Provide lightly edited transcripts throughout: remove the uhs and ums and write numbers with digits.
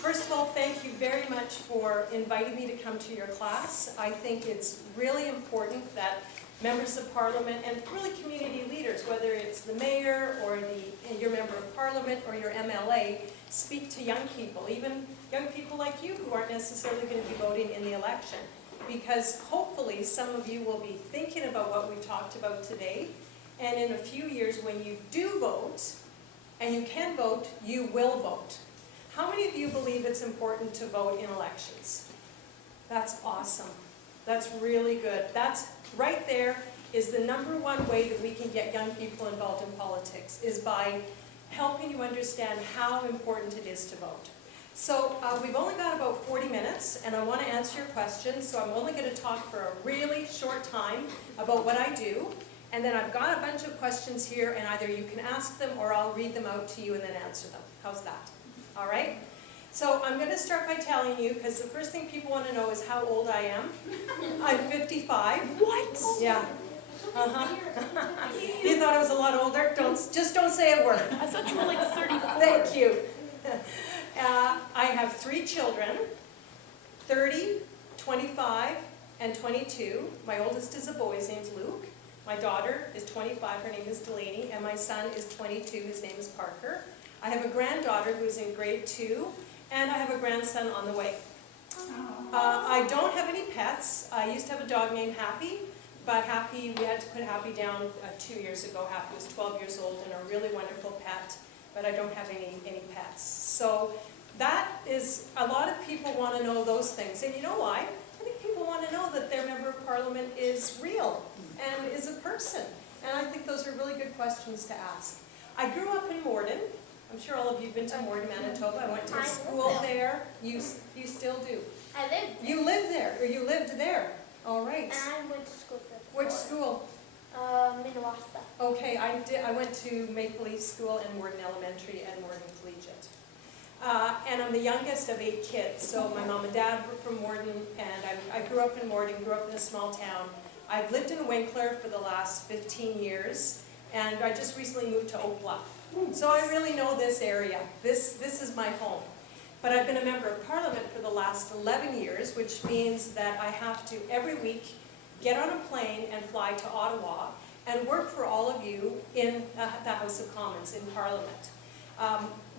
First of all, thank you very much for inviting me to come to your class. I think it's really important that members of Parliament and really community leaders, whether it's the mayor or your member of Parliament or your MLA, speak to young people, even young people like you who aren't necessarily going to be voting in the election. Because hopefully some of you will be thinking about what we've talked about today, and in a few years when you do vote, and you can vote, you will vote. How many of you believe it's important to vote in elections? That's awesome. That's really good. That's right there is the #1 way that we can get young people involved in politics, is by helping you understand how important it is to vote. So we've only got about 40 minutes, and I want to answer your questions, so I'm only going to talk for a really short time about what I do, and then I've got a bunch of questions here, and either you can ask them or I'll read them out to you and then answer them. How's that? All right? So I'm going to start by telling you, because the first thing people want to know is how old I am. I'm 55. What? Yeah. You thought I was a lot older? Just don't say a word. I thought you were like 34. Thank you. I have 3 children, 30, 25, and 22. My oldest is a boy, his name's Luke. My daughter is 25, her name is Delaney, and my son is 22, his name is Parker. I have a granddaughter who's in grade 2, and I have a grandson on the way. I don't have any pets. I used to have a dog named Happy, but Happy, we had to put Happy down 2 years ago. Happy was 12 years old and a really wonderful pet, but I don't have any pets. So that is, a lot of people want to know those things. And you know why? I think people want to know that their member of Parliament is real and is a person. And I think those are really good questions to ask. I grew up in Morden. I'm sure all of you have been to Morden, Manitoba. I went to school there. You still do. I lived there. You lived there, or you lived there. All right. And I went to school there. Which school? Minnesota. Okay, I went to Maple Leaf School and Morden Elementary and Morden Collegiate. And I'm the youngest of 8 kids. So my mom and dad were from Morden, and I grew up in Morden, grew up in a small town. I've lived in Winkler for the last 15 years, and I just recently moved to Oak Bluff. So I really know this area. This is my home. But I've been a member of Parliament for the last 11 years, which means that I have to, every week, get on a plane and fly to Ottawa and work for all of you in the House of Commons, in Parliament.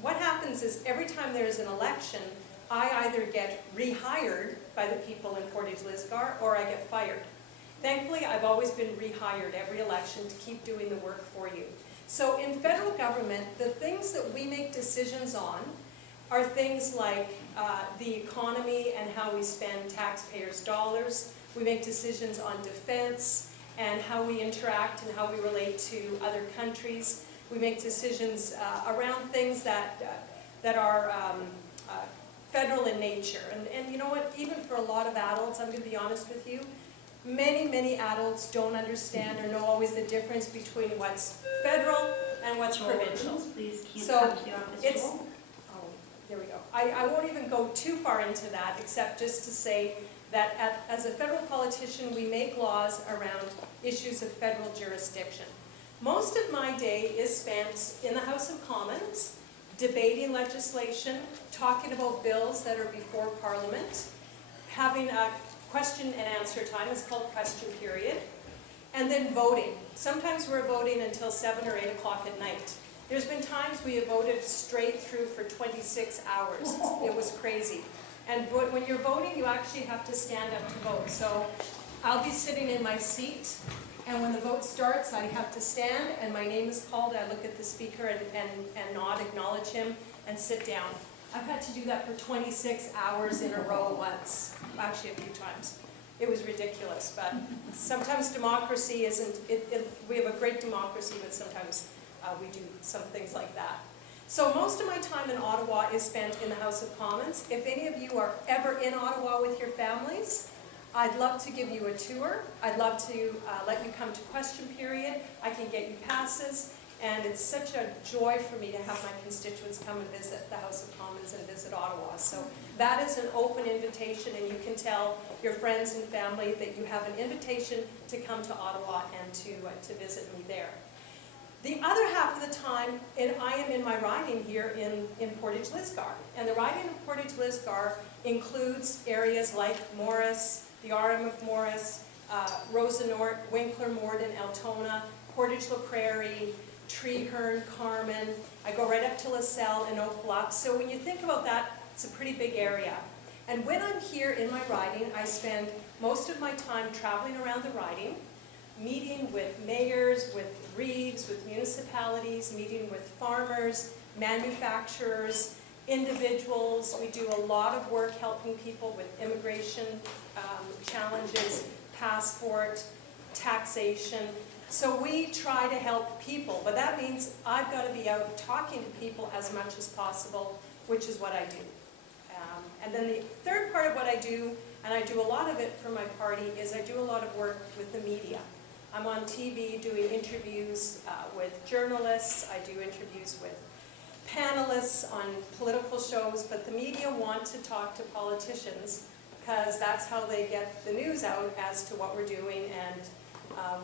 What happens is every time there's an election, I either get rehired by the people in Portage-Lisgar or I get fired. Thankfully, I've always been rehired every election to keep doing the work for you. So in federal government, the things that we make decisions on are things like the economy and how we spend taxpayers' dollars. We make decisions on defense and how we interact and how we relate to other countries. We make decisions around things that are federal in nature. And you know what, even for a lot of adults, I'm going to be honest with you, many adults don't understand or know always the difference between what's federal and what's provincial. Please keep So come to your office. it's, oh, there we go. I won't even go too far into that, except just to say that as a federal politician, we make laws around issues of federal jurisdiction. Most of my day is spent in the House of Commons, debating legislation, talking about bills that are before Parliament, having a question and answer time, it's called question period, and then voting. Sometimes we're voting until 7 or 8 o'clock at night. There's been times we have voted straight through for 26 hours. It was crazy. And when you're voting, you actually have to stand up to vote. So I'll be sitting in my seat, and when the vote starts, I have to stand, and my name is called. I look at the speaker and nod, acknowledge him, and sit down. I've had to do that for 26 hours in a row once, actually a few times. It was ridiculous, but sometimes democracy isn't, we have a great democracy, but sometimes we do some things like that. So most of my time in Ottawa is spent in the House of Commons. If any of you are ever in Ottawa with your families, I'd love to give you a tour. I'd love to let you come to question period. I can get you passes. And it's such a joy for me to have my constituents come and visit the House of Commons and visit Ottawa. So that is an open invitation, and you can tell your friends and family that you have an invitation to come to Ottawa and to visit me there. The other half of the time, I am in my riding here in Portage Lisgar. And the riding in Portage Lisgar includes areas like Morris, the RM of Morris, Rosenort, Winkler, Morden, Altona, Portage La Prairie, Treeherne, Carmen. I go right up to LaSalle and Oak Bluff. So when you think about that, it's a pretty big area. And when I'm here in my riding, I spend most of my time traveling around the riding, meeting with mayors, with reeves, with municipalities, meeting with farmers, manufacturers, individuals. We do a lot of work helping people with immigration challenges, passport, taxation. So we try to help people, but that means I've got to be out talking to people as much as possible, which is what I do. And then the third part of what I do, and I do a lot of it for my party, is I do a lot of work with the media. I'm on TV doing interviews with journalists. I do interviews with panelists on political shows, but the media want to talk to politicians because that's how they get the news out as to what we're doing and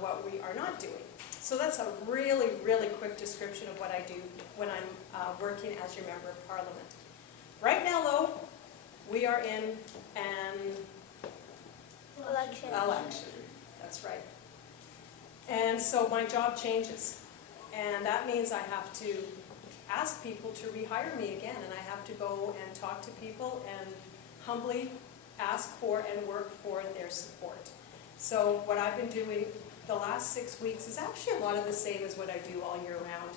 what we are not doing. So that's a really, really quick description of what I do when I'm working as your member of parliament. Right now, though, we are in an election. That's right. And so my job changes. And that means I have to ask people to rehire me again. And I have to go and talk to people and humbly ask for and work for their support. So what I've been doing the last 6 weeks is actually a lot of the same as what I do all year round.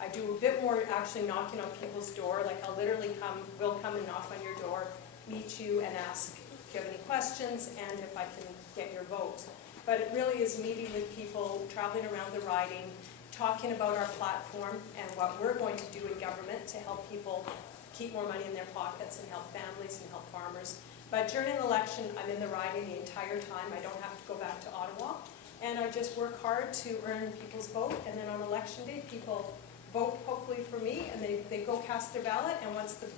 I do a bit more actually knocking on people's door. Like I'll literally will come and knock on your door, meet you and ask if you have any questions and if I can get your vote. But it really is meeting with people, traveling around the riding, talking about our platform and what we're going to do in government to help people keep more money in their pockets and help families and help farmers. But during an election, I'm in the riding the entire time. I don't have to go back to Ottawa. And I just work hard to earn people's vote. And then on election day, people vote hopefully for me and they go cast their ballot. And once the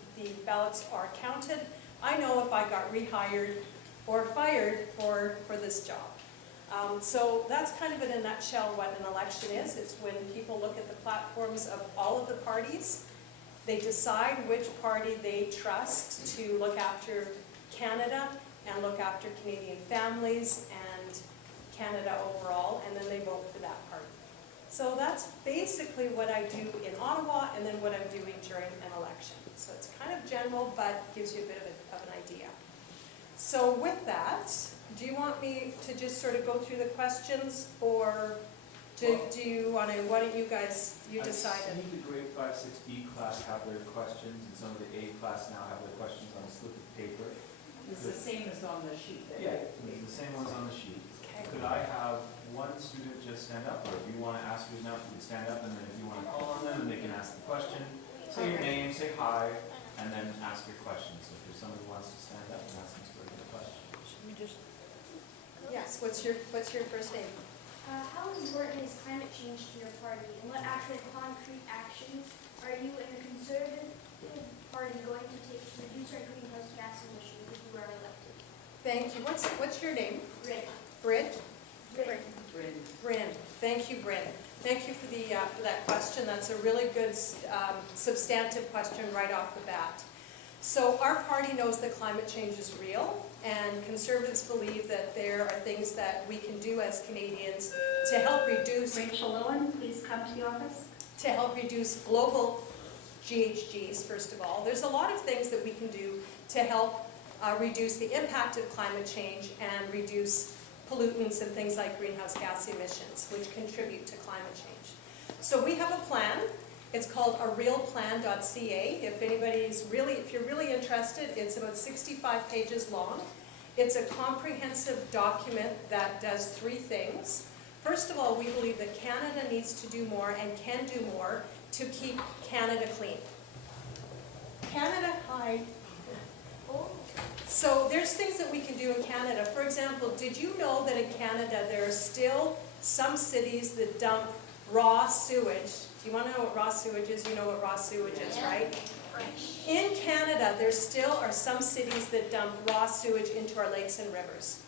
ballots are counted, I know if I got rehired or fired for this job. So that's kind of in a nutshell what an election is. It's when people look at the platforms of all of the parties. They decide which party they trust to look after Canada and look after Canadian families and Canada overall, and then they vote for that party. So that's basically what I do in Ottawa and then what I'm doing during an election. So it's kind of general, but gives you a bit of an idea. So with that, do you want me to just sort of go through the questions, or do you want to, why don't you guys, you decide? I see the grade 5, 6B class have their questions, and some of the A class now have their questions on a slip of paper. It's the same as on the sheet there. Yeah, it's the same ones on the sheet. Okay. Could I have one student just stand up, or if you want to ask who's now, you can stand up, and then if you want to call on them, and they can ask the question, say your name, say hi, and then ask your question. So if there's somebody who wants to stand up and ask us for a question. Should we just... Yes, what's your first name? How important is climate change to your party, and what actual concrete actions are you and the Conservative Party going to take to reduce our greenhouse gas emissions if you are elected? Thank you. What's your name? Rick. Bridge? Bryn. Bryn. Thank you, Bryn. Thank you for that question. That's a really good substantive question right off the bat. So our party knows that climate change is real, and Conservatives believe that there are things that we can do as Canadians to help reduce... Rachel Lowen, please come to the office. To help reduce global GHGs, first of all. There's a lot of things that we can do to help reduce the impact of climate change and reduce pollutants and things like greenhouse gas emissions, which contribute to climate change. So we have a plan. It's called arealplan.ca. If you're really interested, it's about 65 pages long. It's a comprehensive document that does 3 things. First of all, we believe that Canada needs to do more and can do more to keep Canada clean. Canada, hi. So there's things that we can do in Canada. For example, did you know that in Canada there are still some cities that dump raw sewage Do you want to know what raw sewage is? You know what raw sewage is, right? In Canada, there still are some cities that dump raw sewage into our lakes and rivers.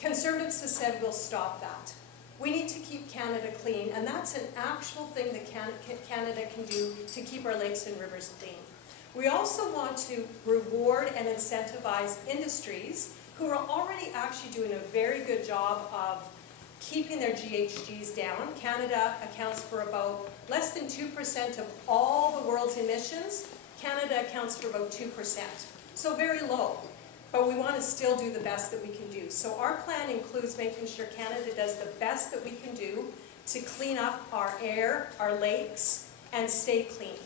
Conservatives have said we'll stop that. We need to keep Canada clean, and that's an actual thing that Canada can do to keep our lakes and rivers clean. We also want to reward and incentivize industries who are already actually doing a very good job of keeping their GHGs down. Canada accounts for about less than 2% of all the world's emissions. Canada accounts for about 2%, so very low. But we want to still do the best that we can do. So our plan includes making sure Canada does the best that we can do to clean up our air, our lakes, and stay clean.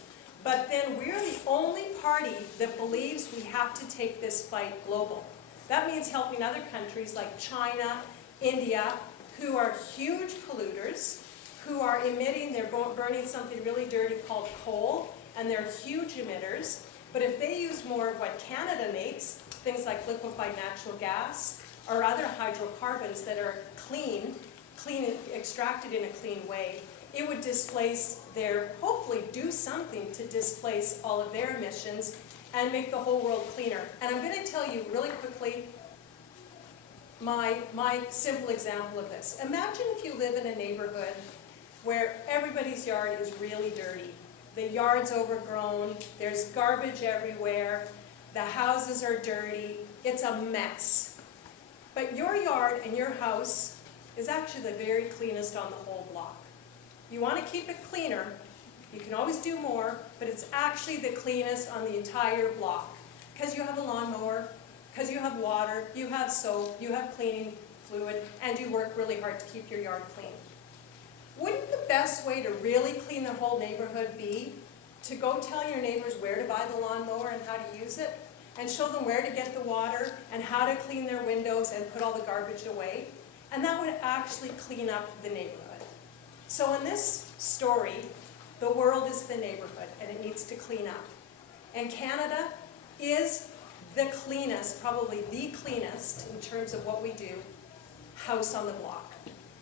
But then we're the only party that believes we have to take this fight global. That means helping other countries like China, India, who are huge polluters, who are emitting, they're burning something really dirty called coal, and they're huge emitters. But if they use more of what Canada makes, things like liquefied natural gas or other hydrocarbons that are clean, extracted in a clean way, it would displace hopefully do something to displace all of their emissions and make the whole world cleaner. And I'm going to tell you really quickly my simple example of this. Imagine if you live in a neighborhood where everybody's yard is really dirty. The yard's overgrown, there's garbage everywhere, the houses are dirty, it's a mess. But your yard and your house is actually the very cleanest on the whole block. You want to keep it cleaner, you can always do more, but it's actually the cleanest on the entire block. Because you have a lawnmower, because you have water, you have soap, you have cleaning fluid, and you work really hard to keep your yard clean. Wouldn't the best way to really clean the whole neighborhood be to go tell your neighbors where to buy the lawnmower and how to use it, and show them where to get the water and how to clean their windows and put all the garbage away? And that would actually clean up the neighborhood. So in this story, the world is the neighborhood and it needs to clean up. And Canada is the cleanest, probably the cleanest in terms of what we do, house on the block.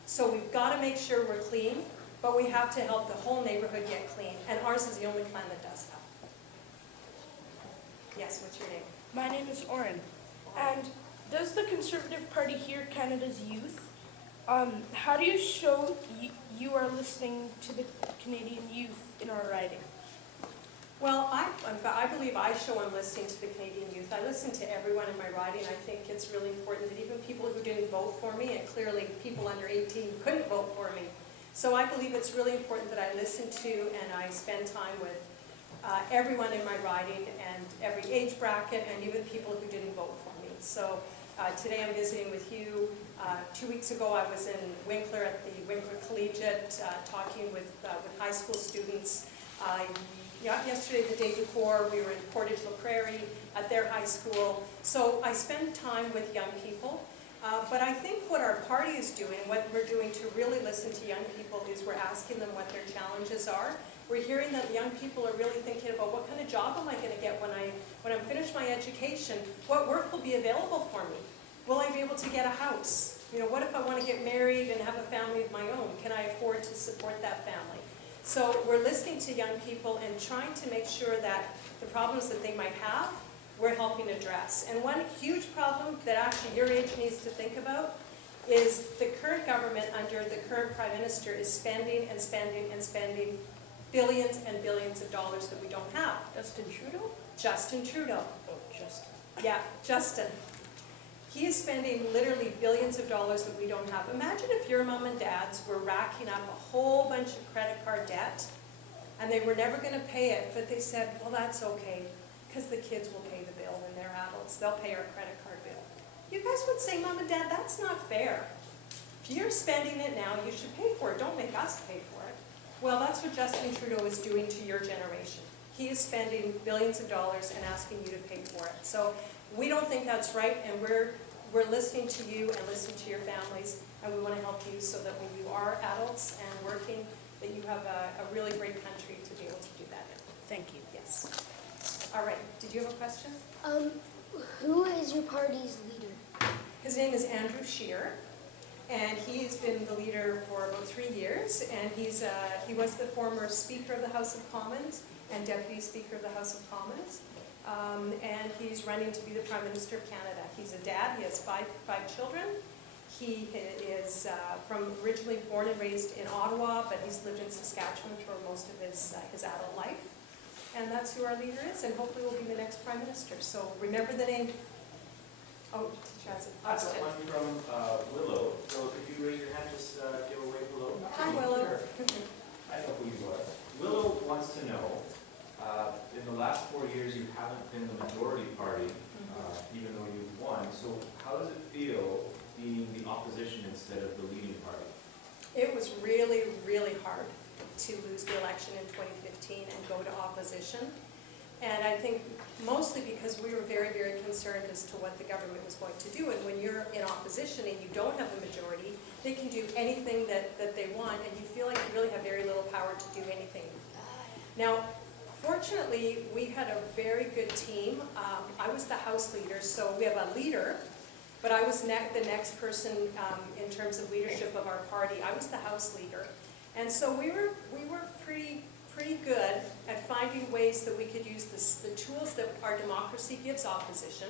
So we've got to make sure we're clean, but we have to help the whole neighborhood get clean. And ours is the only plan that does that. Yes, what's your name? My name is Oren. And does the Conservative Party hear Canada's youth? How do you show you are listening to the Canadian youth in our riding? Well, I believe I show I'm listening to the Canadian youth. I listen to everyone in my riding. I think it's really important that even people who didn't vote for me, and clearly people under 18 couldn't vote for me. So I believe it's really important that I listen to and I spend time with everyone in my riding and every age bracket and even people who didn't vote for me. So today I'm visiting with you. 2 weeks ago I was in Winkler at the Winkler Collegiate talking with high school students. Yesterday, the day before, we were in Portage La Prairie at their high school. So I spend time with young people. But I think what our party is doing, what we're doing to really listen to young people, is we're asking them what their challenges are. We're hearing that young people are really thinking about what kind of job am I going to get when I'm finished my education? What work will be available for me? Will I be able to get a house? What if I want to get married and have a family of my own? Can I afford to support that family? So we're listening to young people and trying to make sure that the problems that they might have, we're helping address. And one huge problem that actually your age needs to think about is the current government under the current Prime Minister is spending and spending and spending billions and billions of dollars that we don't have. Justin Trudeau? Justin Trudeau. Oh, Justin. Yeah, Justin. He is spending literally billions of dollars that we don't have. Imagine if your mom and dads were racking up a whole bunch of credit card debt and they were never going to pay it, but they said, well, that's okay, because the kids will pay the bill when they're adults. They'll pay our credit card bill. You guys would say, Mom and Dad, that's not fair. If you're spending it now, you should pay for it. Don't make us pay for it. Well, that's what Justin Trudeau is doing to your generation. He is spending billions of dollars and asking you to pay for it. So we don't think that's right, and we're listening to you and listening to your families, and we want to help you so that when you are adults and working, that you have a really great country to be able to do that in. Thank you. Yes. All right. Did you have a question? Who is your party's leader? His name is Andrew Scheer, and he's been the leader for about about 3 years, and he was the former Speaker of the House of Commons and Deputy Speaker of the House of Commons. And he's running to be the Prime Minister of Canada. He's a dad, he has five children. He is originally born and raised in Ottawa, but he's lived in Saskatchewan for most of his adult life. And that's who our leader is, and hopefully will be the next Prime Minister. So remember the name. Oh, Chaz, I've got one from Willow. So could you raise your hand, just give away Willow? Hi, Willow. Sure. I know who you are. Willow wants to know, in the last 4 years you haven't been the majority party, even though you've won. So how does it feel being the opposition instead of the leading party? It was really, really hard to lose the election in 2015 and go to opposition. And I think mostly because we were very, very concerned as to what the government was going to do. And when you're in opposition and you don't have a majority, they can do anything that they want, and you feel like you really have very little power to do anything. Now, fortunately, we had a very good team. I was the House leader, so we have a leader, but I was the next person in terms of leadership of our party. I was the House leader. And so we were pretty good at finding ways that we could use the tools that our democracy gives opposition.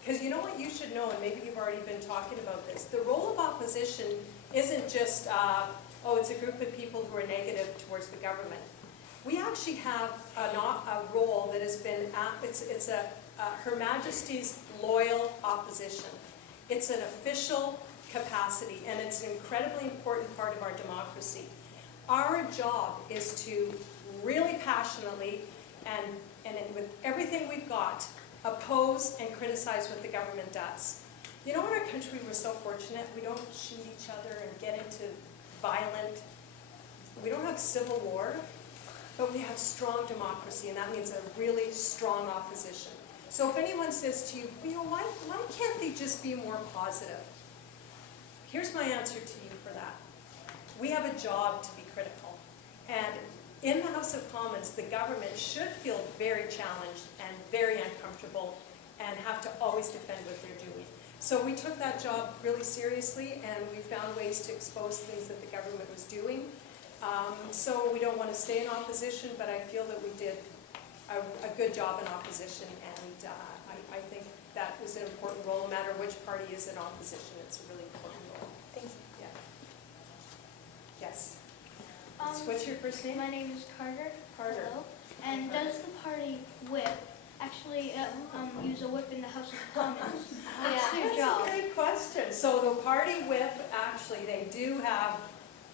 Because you know what you should know, and maybe you've already been talking about this, the role of opposition isn't just, it's a group of people who are negative towards the government. We actually have a role that has been, it's Her Majesty's loyal opposition. It's an official capacity, and it's an incredibly important part of our democracy. Our job is to really passionately and with everything we've got, oppose and criticize what the government does. You know, in our country, we're so fortunate. We don't shoot each other and get into we don't have civil war, but we have strong democracy, and that means a really strong opposition. So if anyone says to you, why can't they just be more positive? Here's my answer to you for that. We have a job to be critical. And in the House of Commons, the government should feel very challenged and very uncomfortable and have to always defend what they're doing. So we took that job really seriously, and we found ways to expose things that the government was doing. So we don't want to stay in opposition, but I feel that we did a good job in opposition, and I think that was an important role. No matter which party is in opposition, it's a really important role. Thanks. Yeah. Yes. What's your first name? My name is Carter. Carter. Hello. And does the party whip actually use a whip in the House of Commons? What's their That's job? a great question. So the party whip, actually, they do have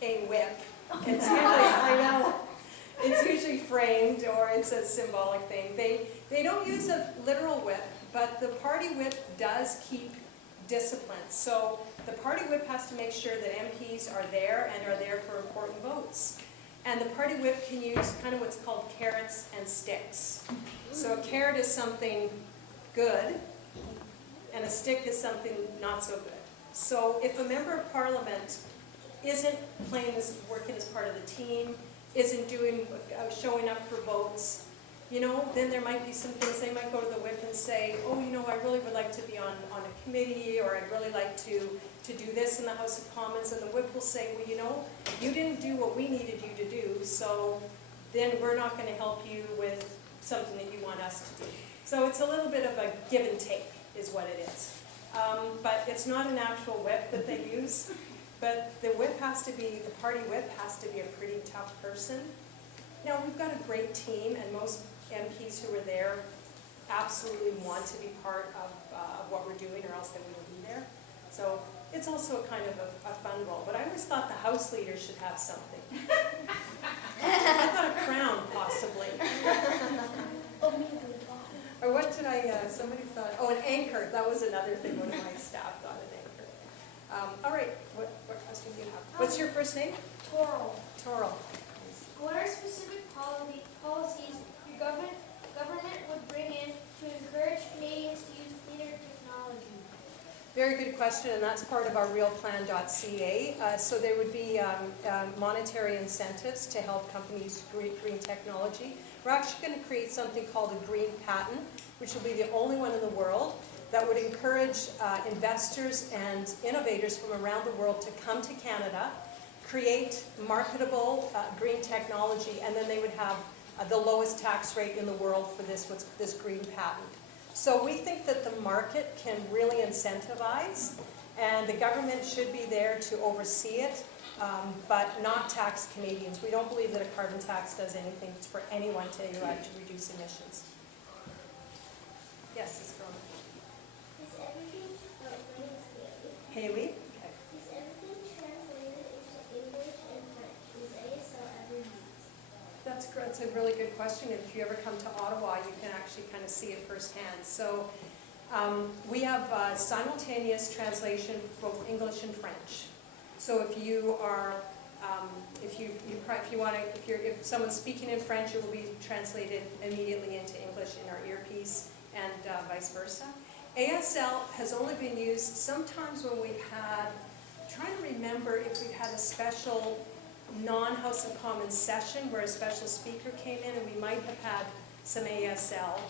a whip. It's usually, I know, it's usually framed, or it's a symbolic thing. They don't use a literal whip, but the party whip does keep discipline. So the party whip has to make sure that MPs are there and are there for important votes. And the party whip can use kind of what's called carrots and sticks. So a carrot is something good, and a stick is something not so good. So if a member of Parliament isn't working as part of the team, isn't showing up for votes, then there might be some things. They might go to the whip and say, I really would like to be on a committee, or I'd really like to do this in the House of Commons. And the whip will say, you didn't do what we needed you to do, so then we're not going to help you with something that you want us to do. So it's a little bit of a give and take is what it is. But it's not an actual whip that they use. But the party whip has to be a pretty tough person. Now, we've got a great team, and most MPs who are there absolutely want to be part of what we're doing, or else they wouldn't be there. So it's also kind of a fun role. But I always thought the House leader should have something. I thought a crown, possibly. Or what did somebody thought, an anchor. That was another thing one of my staff thought, an anchor. All right, what question do you have? What's your first name? Toral. Toral. What are specific policies your government would bring in to encourage Canadians to use cleaner technology? Very good question, and that's part of our realplan.ca. So there would be monetary incentives to help companies green technology. We're actually going to create something called a green patent, which will be the only one in the world that would encourage investors and innovators from around the world to come to Canada, create marketable green technology, and then they would have the lowest tax rate in the world for this green patent. So we think that the market can really incentivize, and the government should be there to oversee it, but not tax Canadians. We don't believe that a carbon tax does anything for anyone to reduce emissions. Yes, it's from Is everything, my name is Haley. Is everything translated into English and French? Is ASL ever used? That's a really good question. If you ever come to Ottawa, you can actually kind of see it firsthand. So we have simultaneous translation for both English and French. So if you are, if someone's speaking in French, it will be translated immediately into English in our earpiece, and vice versa. ASL has only been used sometimes when we've had, I'm trying to remember if we've had a special non-House of Commons session where a special speaker came in, and we might have had some ASL,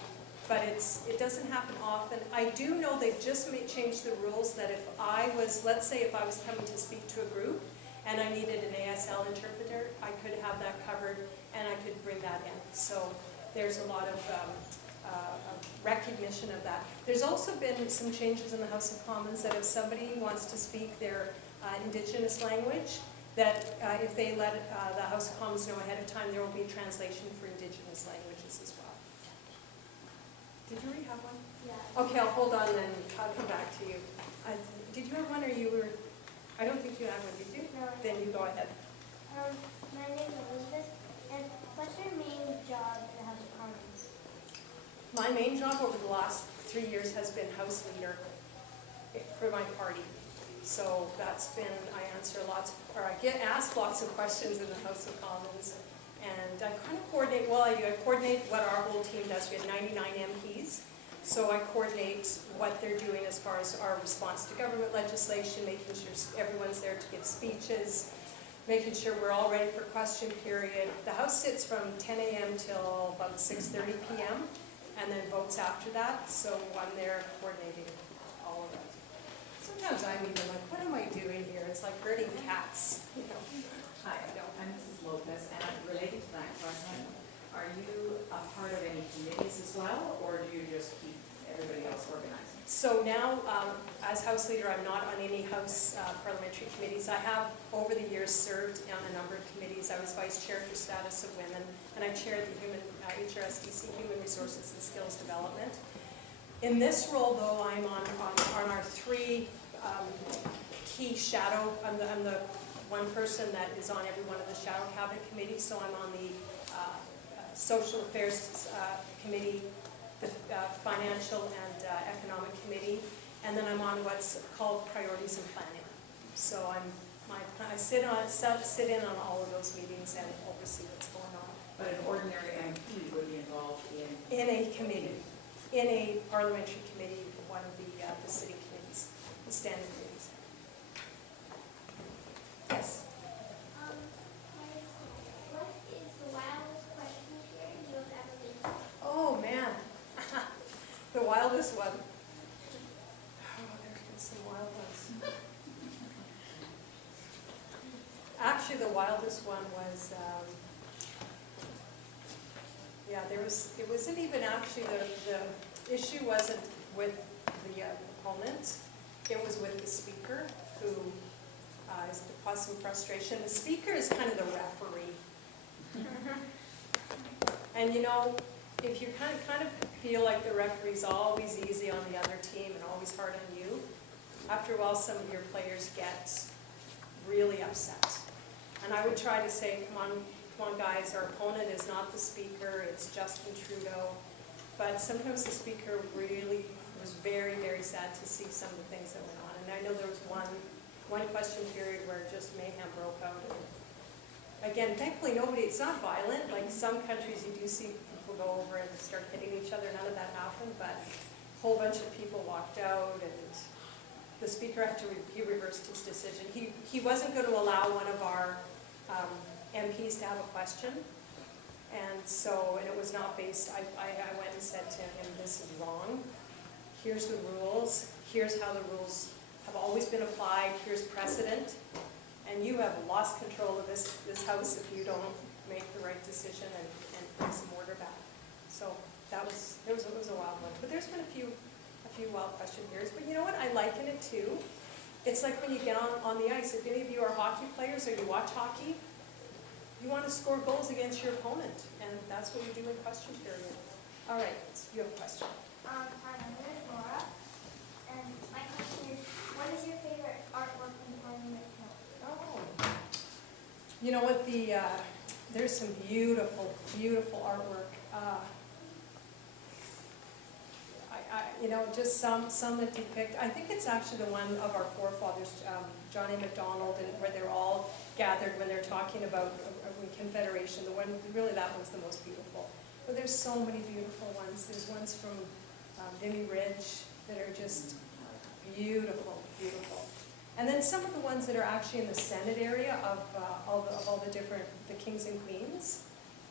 but it doesn't happen often. I do know they've just changed the rules that if I was, let's say if I was coming to speak to a group and I needed an ASL interpreter, I could have that covered and I could bring that in. So there's a lot of recognition of that. There's also been some changes in the House of Commons that if somebody wants to speak their Indigenous language, that if they let the House of Commons know ahead of time, there will be translation for Indigenous languages as well. Did you already have one? Yeah. Okay, I'll hold on and I'll come back to you. Did you have one or you were, I don't think you had one, did you? No. Then you go ahead. My name is Elizabeth, and what's your main job in the House of Commons? My main job over the last 3 years has been House Leader for my party. So that's been, I get asked lots of questions in the House of Commons. And I kind of coordinate, well I do, I coordinate what our whole team does. We have 99 MPs. So I coordinate what they're doing as far as our response to government legislation, making sure everyone's there to give speeches, making sure we're all ready for question period. The House sits from 10 a.m. till about 6:30 p.m. and then votes after that. So I'm there coordinating all of it. Sometimes I'm even like, what am I doing here? It's like herding cats, you know. Hi, I'm Mrs. Lopez, and related to that question, are you a part of any committees as well, or do you just keep everybody else organizing? So now, as House Leader, I'm not on any House parliamentary committees. I have, over the years, served on a number of committees. I was Vice Chair for Status of Women, and I chaired the HRSDC, Human Resources and Skills Development. In this role, though, I'm on our three key shadow, I'm the one person that is on every one of the shadow cabinet committees, so I'm on the Social Affairs Committee, the Financial and Economic Committee, and then I'm on what's called Priorities and Planning. So I sit in on all of those meetings and oversee what's going on. But an ordinary MP would be involved in A committee, in a parliamentary committee, one of the sitting committees, the standing committees. Yes. What is the wildest question period you have ever been to? Oh, man. The wildest one. Oh, there's been some wild ones. Actually, the wildest one was, it wasn't even actually, the issue wasn't with the opponent, it was with the speaker, who has caused some frustration. The speaker is kind of the referee. And you know, if you kind of feel like the referee's always easy on the other team and always hard on you, after a while some of your players get really upset. And I would try to say, come on guys, our opponent is not the speaker, it's Justin Trudeau. But sometimes the speaker really was very, very sad to see some of the things that went on. And I know there was one question period where just mayhem broke out. And again, thankfully it's not violent. Like some countries you do see people go over and start hitting each other. None of that happened, but a whole bunch of people walked out and the speaker he reversed his decision. He wasn't going to allow one of our MPs to have a question. And it was not based, I went and said to him, this is wrong. Here's the rules. Here's how the rules have always been applied. Here's precedent. And you have lost control of this house if you don't make the right decision and bring some order back. So it was a wild one. But there's been a few wild question years. But you know what? I liken it to, it's like when you get on the ice. If any of you are hockey players or you watch hockey, you want to score goals against your opponent. And that's what we do in question period. All right, so you have a question. Hi, my name is Laura, and my question is, what is your favorite artwork in Parliament Hill? Oh. You know what, there's some beautiful, beautiful artwork. Just some that depict, I think it's actually the one of our forefathers, John A. Macdonald, and where they're all gathered when they're talking about Confederation. The one, really that one's the most beautiful. But there's so many beautiful ones. There's ones from Vimy Ridge that are just beautiful, beautiful. And then some of the ones that are actually in the Senate area of all the different, the kings and queens,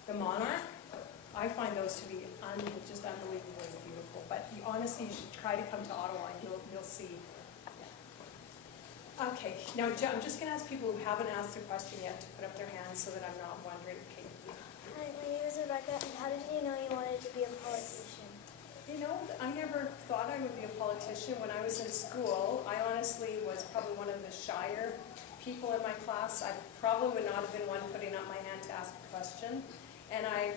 the monarch, I find those to be just unbelievably beautiful. But honestly, you should try to come to Ottawa and you'll see. Yeah. Okay, now I'm just going to ask people who haven't asked a question yet to put up their hands so that I'm not wondering. Okay. Hi, my name is Rebecca, and how did you know you wanted to be a politician? You know, I never thought I would be a politician. When I was in school, I honestly was probably one of the shyer people in my class. I probably would not have been one putting up my hand to ask a question. And I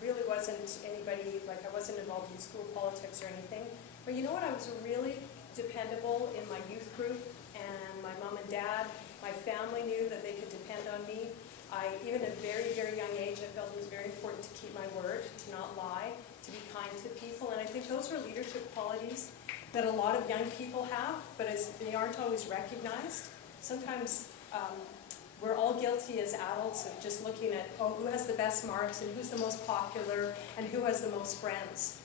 really wasn't anybody, like I wasn't involved in school politics or anything. But you know what, I was really dependable in my youth group, and my mom and dad, my family knew that they could depend on me. Even at a very, very young age, I felt it was very important to keep my word, to not lie, to be kind to people. And I think those are leadership qualities that a lot of young people have, but they aren't always recognized. Sometimes we're all guilty as adults of just looking at, who has the best marks and who's the most popular and who has the most friends.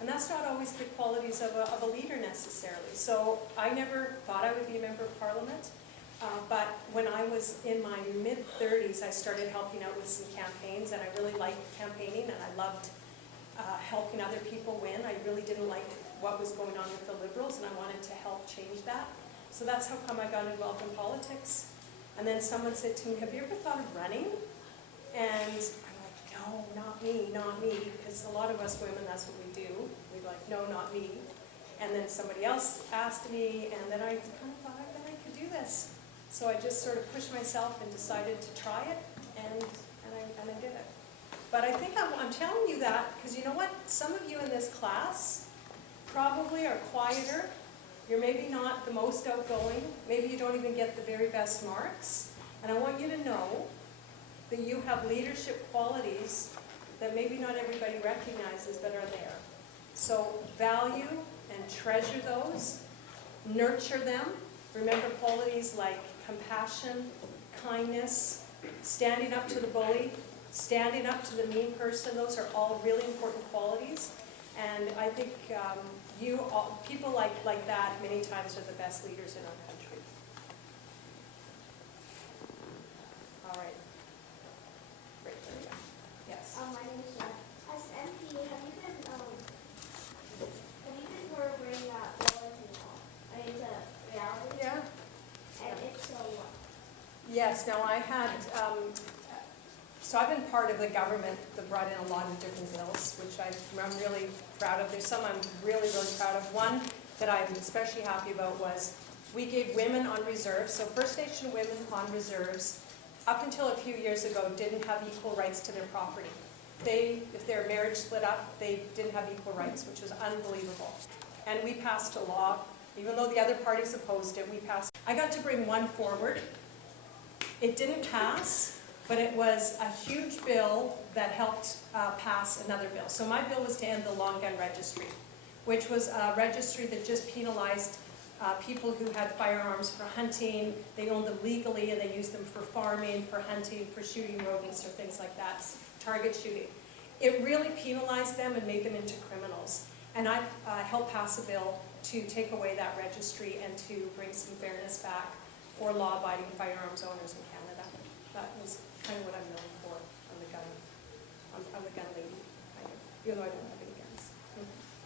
And that's not always the qualities of a leader necessarily. So I never thought I would be a member of Parliament. But when I was in my mid-30s, I started helping out with some campaigns, and I really liked campaigning, and I loved helping other people win. I really didn't like what was going on with the Liberals, and I wanted to help change that. So that's how come I got involved in politics. And then someone said to me, have you ever thought of running? And I'm like, no, not me, because a lot of us women, that's what we do. We're like, no, not me. And then somebody else asked me, and then I kind of thought, I bet I could do this. So I just sort of pushed myself and decided to try it, and I did it. But I think I'm telling you that because you know what? Some of you in this class probably are quieter. You're maybe not the most outgoing. Maybe you don't even get the very best marks. And I want you to know that you have leadership qualities that maybe not everybody recognizes but are there. So value and treasure those. Nurture them. Remember qualities like compassion, kindness, standing up to the bully, standing up to the mean person. Those are all really important qualities. And I think people like that many times are the best leaders in our country. All right. Right there we go. Yes. My name is Jeff. As MP, have you been incorporating law into reality? Yeah. And if so, what? Yes. Now I had. So I've been part of the government that brought in a lot of different bills, which I'm really proud of. There's some I'm really, really proud of. One that I'm especially happy about was we gave women on reserves, so First Nation women on reserves, up until a few years ago, didn't have equal rights to their property. If their marriage split up, they didn't have equal rights, which was unbelievable. And we passed a law, even though the other parties opposed it, we passed. I got to bring one forward. It didn't pass. But it was a huge bill that helped pass another bill. So my bill was to end the long gun registry, which was a registry that just penalized people who had firearms for hunting. They owned them legally and they used them for farming, for hunting, for shooting rodents or things like that, target shooting. It really penalized them and made them into criminals. And I helped pass a bill to take away that registry and to bring some fairness back for law-abiding firearms owners in Canada. That was kind of what I'm known for on the gun. I'm the gun lady, kind of, even though I don't have any guns.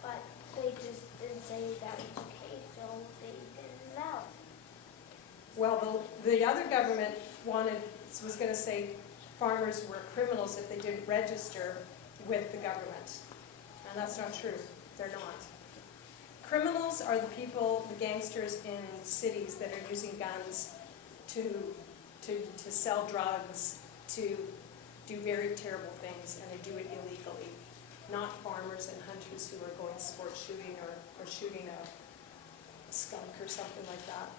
But they just didn't say that it's okay, so they didn't allow it. Well, the other government was going to say farmers were criminals if they didn't register with the government. And that's not true. They're not. Criminals are the people, the gangsters in cities that are using guns to sell drugs, to do very terrible things, and they do it illegally. Not farmers and hunters who are going sport shooting or shooting a skunk or something like that.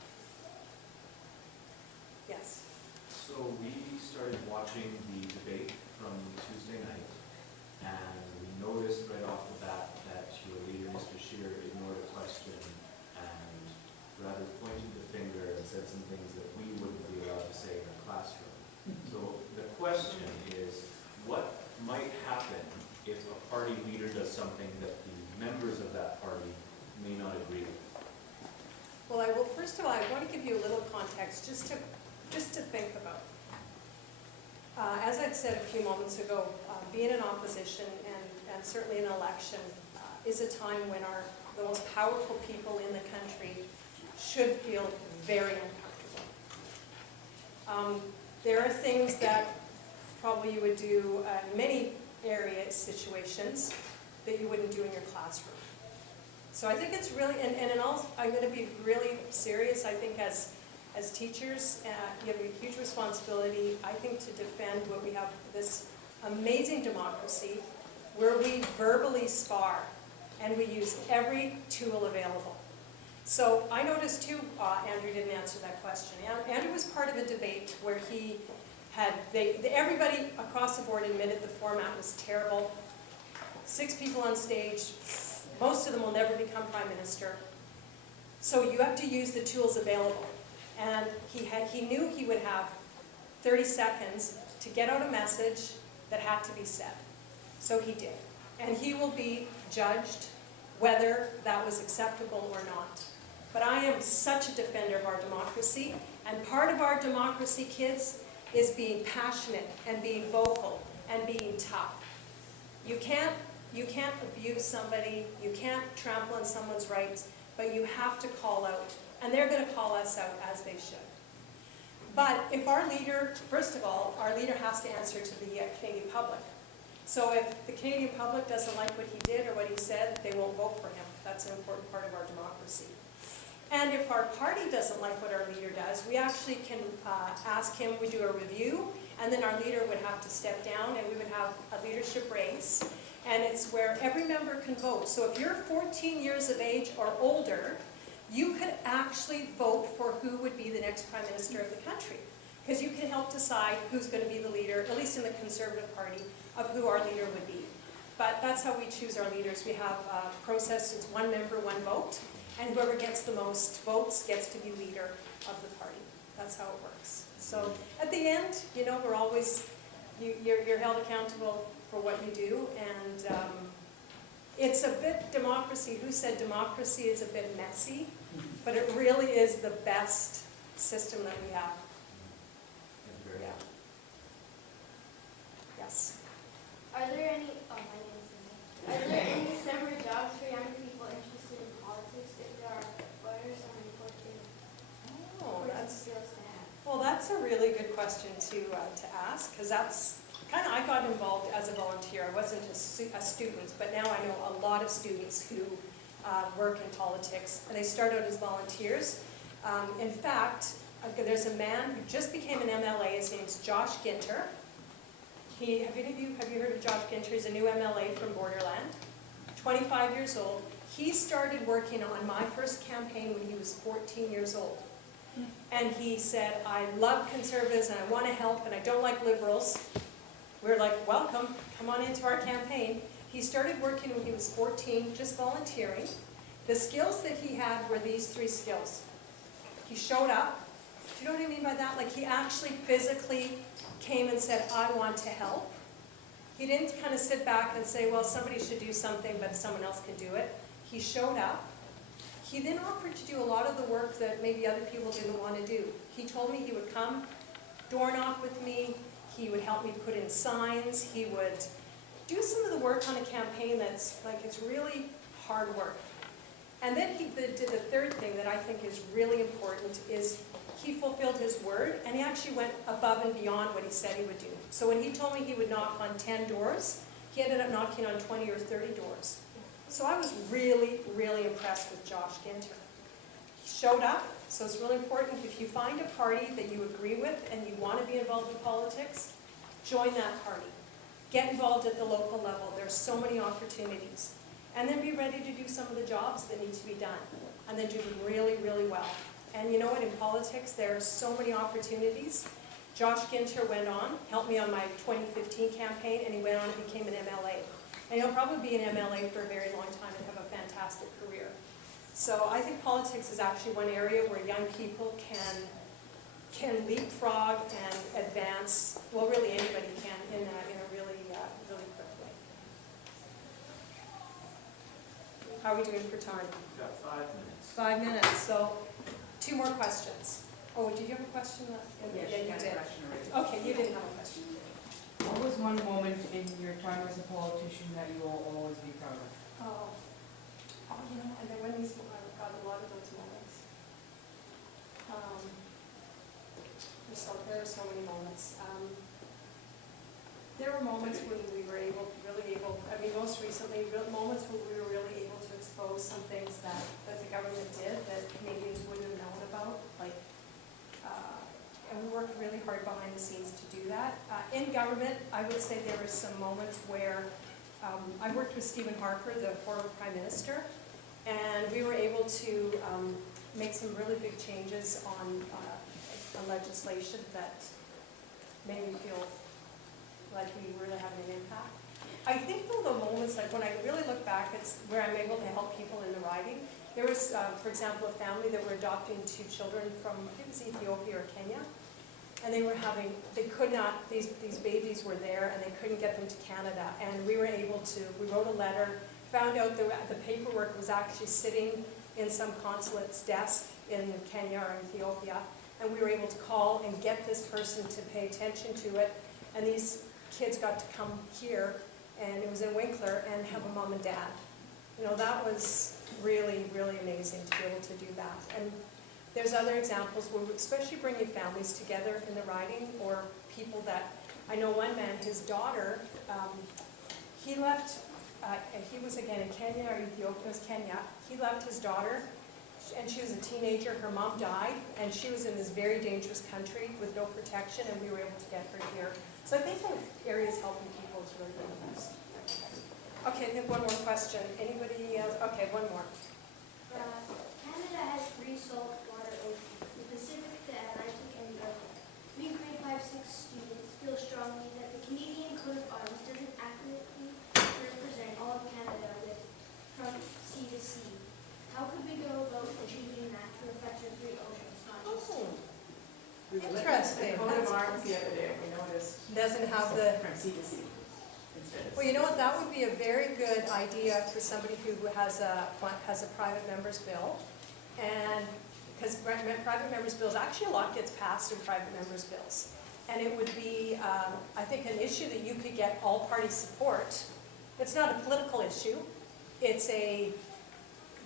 Yes? So we started watching the debate from Tuesday night, and we noticed right off the bat that your leader, Mr. Scheer, ignored a question and rather pointed the finger and said some things that we wouldn't be allowed to say in a classroom. So the question is, what might happen if a party leader does something that the members of that party may not agree with? Well, first of all, I want to give you a little context just to think about. As I'd said a few moments ago, being in opposition and certainly an election is a time when the most powerful people in the country should feel very uncomfortable. There are things that probably you would do in many situations that you wouldn't do in your classroom. So I think it's really, and also, I'm going to be really serious. I think as teachers, you have a huge responsibility, I think, to defend what we have, this amazing democracy where we verbally spar and we use every tool available. So I noticed too, Andrew didn't answer that question. Andrew was part of a debate where he had, everybody across the board admitted the format was terrible. 6 people on stage, most of them will never become prime minister. So you have to use the tools available. And he knew he would have 30 seconds to get out a message that had to be said. So he did. And he will be judged whether that was acceptable or not. But I am such a defender of our democracy. And part of our democracy, kids, is being passionate and being vocal and being tough. You can't abuse somebody, you can't trample on someone's rights, but you have to call out. And they're going to call us out as they should. But if our leader, first of all, our leader has to answer to the Canadian public. So if the Canadian public doesn't like what he did or what he said, they won't vote for him. That's an important part of our democracy. And if our party doesn't like what our leader does, we actually can ask him, we do a review, and then our leader would have to step down and we would have a leadership race. And it's where every member can vote. So if you're 14 years of age or older, you could actually vote for who would be the next Prime Minister of the country. Because you can help decide who's going to be the leader, at least in the Conservative Party, of who our leader would be. But that's how we choose our leaders. We have a process, it's 1 member, 1 vote. And whoever gets the most votes gets to be leader of the party. That's how it works. So at the end, you know, we're always, you're held accountable for what you do. And it's a bit democracy. Who said democracy is a bit messy? But it really is the best system that we have. Yeah. Yes. Are there any, my name is Cindy. Are there any summer jobs for young people interested in politics? If there are, what are some important skills to have? Well, that's a really good question to ask, because that's kind of, I got involved as a volunteer. I wasn't a student, but now I know a lot of students who work in politics. They start out as volunteers. In fact, there's a man who just became an MLA. His name's Josh Ginter. Have you heard of Josh Ginter? He's a new MLA from Borderland, 25 years old. He started working on my first campaign when he was 14 years old. And he said, I love Conservatives and I want to help and I don't like Liberals. We were like, welcome, come on into our campaign. He started working when he was 14, just volunteering. The skills that he had were these 3 skills. He showed up. Do you know what I mean by that? Like he actually physically came and said, I want to help. He didn't kind of sit back and say, well, somebody should do something, but someone else can do it. He showed up. He then offered to do a lot of the work that maybe other people didn't want to do. He told me he would come door knock with me. He would help me put in signs. He would do some of the work on a campaign that's like, it's really hard work. And then he did the third thing that I think is really important is he fulfilled his word, and he actually went above and beyond what he said he would do. So when he told me he would knock on 10 doors, he ended up knocking on 20 or 30 doors. So I was really, really impressed with Josh Ginter. He showed up, so it's really important if you find a party that you agree with and you want to be involved in politics, join that party. Get involved at the local level. There's so many opportunities. And then be ready to do some of the jobs that need to be done. And then do them really, really well. And you know what, in politics, there are so many opportunities. Josh Ginter went on, helped me on my 2015 campaign, and he went on and became an MLA. And he'll probably be an MLA for a very long time and have a fantastic career. So I think politics is actually one area where young people can leapfrog and advance. Well, really anybody can in a really, really quick way. How are we doing for time? We've got 5 minutes. 5 minutes, so 2 more questions. Oh, did you have a question? Yes, Yeah, you you had a did. question already. Okay, you didn't have a question. What was one moment in your time as a politician that you will always be proud of? Oh, you know, and then when these, I've got a lot of those moments. There are so many moments. There were moments when we were most recently, moments when we were really able to expose some things that the government did that Canadians wouldn't have known about, like, and we worked really hard behind the scenes to do that. In government, I would say there were some moments where I worked with Stephen Harper, the former Prime Minister, and we were able to make some really big changes on legislation that made me feel like we were really having an impact. I think though the moments, like when I really look back, it's where I'm able to help people in the riding. There was, for example, a family that were adopting 2 children from, I think it was Ethiopia or Kenya, and they could not, these babies were there and they couldn't get them to Canada, and we were able to, we wrote a letter, found out the paperwork was actually sitting in some consulate's desk in Kenya or Ethiopia, and we were able to call and get this person to pay attention to it, and these kids got to come here, and it was in Winkler, and have a mom and dad. You know, that was really, really amazing to be able to do that. And there's other examples where, especially bringing families together in the riding, or people that, I know one man, his daughter, he left, he was again in Kenya or Ethiopia, it was Kenya, he left his daughter, and she was a teenager, her mom died, and she was in this very dangerous country with no protection, and we were able to get her here. So I think that areas helping people is really good news. Okay, I think one more question. Anybody else? Okay, one more. Canada has 3 saltwater oceans, the Pacific, the Atlantic, and the Arctic. We grade 5-6 students feel strongly that the Canadian coat of arms doesn't accurately represent all of Canada from sea to sea. How could we go about changing that to reflect our 3 oceans, not just two? We were looking at Interesting. the coat of arms the other day, we noticed. Doesn't have the... From sea to sea instead of. Well, you know what? That would be a very good idea for somebody who has a private member's bill, and because private members' bills, actually a lot gets passed in private members' bills, and it would be, I think, an issue that you could get all-party support. It's not a political issue. It's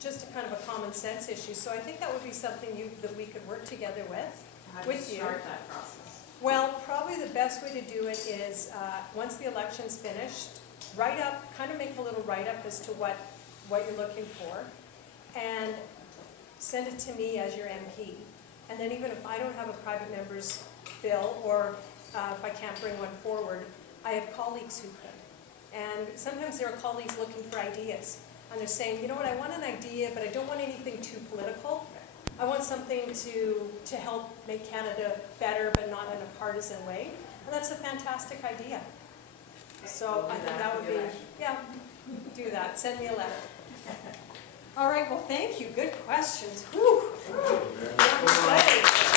just a kind of a common sense issue. So I think that would be something that we could work together with. How do you with you. start that process? Well, probably the best way to do it is, once the election's finished, write up, kind of make a little write-up as to what you're looking for, and send it to me as your MP. And then even if I don't have a private member's bill, or if I can't bring one forward, I have colleagues who could. And sometimes there are colleagues looking for ideas, and they're saying, you know what, I want an idea, but I don't want anything too political. I want something to help make Canada better, but not in a partisan way. And that's a fantastic idea. So I think that would be, yeah, do that. Send me a letter. All right, well, thank you. Good questions. Whew. I'm excited.